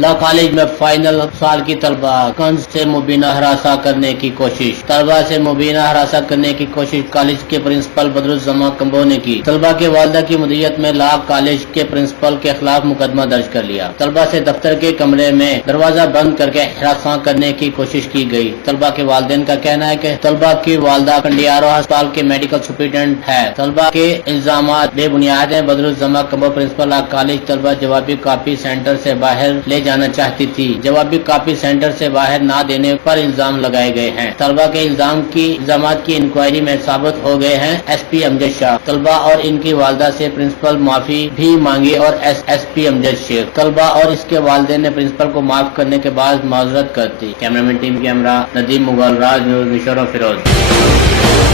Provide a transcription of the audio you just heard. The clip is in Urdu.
لا کالج میں فائنل سال کی طلبہ کنز سے مبینہ ہراساں کرنے کی کوشش، طلبہ سے مبینہ ہراساں کرنے کی کوشش کالج کے پرنسپل بدرالزماں کمبو نے کی۔ طلبہ کے والدہ کی مدیریت میں لا کالج کے پرنسپل کے خلاف مقدمہ درج کر لیا۔ طلبہ سے دفتر کے کمرے میں دروازہ بند کر کے ہراساں کرنے کی کوشش کی گئی۔ طلبہ کے والدین کا کہنا ہے کہ طلبہ کی والدہ کنڈیارو ہسپتال کے میڈیکل سپرنٹینڈنٹ ہے۔ طلبہ کے الزامات بے بنیاد ہیں۔ بدرالزماں کمبو پرنسپل لا کالج طلبہ جوابی کاپی سینٹر سے باہر لے جانا چاہتی تھی، جوابی کاپی سینٹر سے باہر نہ دینے پر الزام لگائے گئے ہیں۔ طلبہ کے الزامات کی انکوائری میں ثابت ہو گئے ہیں۔ ایس پی امجد شاہ طلبہ اور ان کی والدہ سے پرنسپل معافی بھی مانگی اور ایس پی امجد شیخ طلبہ اور اس کے والدین نے پرنسپل کو معاف کرنے کے بعد معذرت کر دی۔ کیمرہ مین ٹیم کیمرہ ندیم مغل، راج نیوز، مشورہ فیروز۔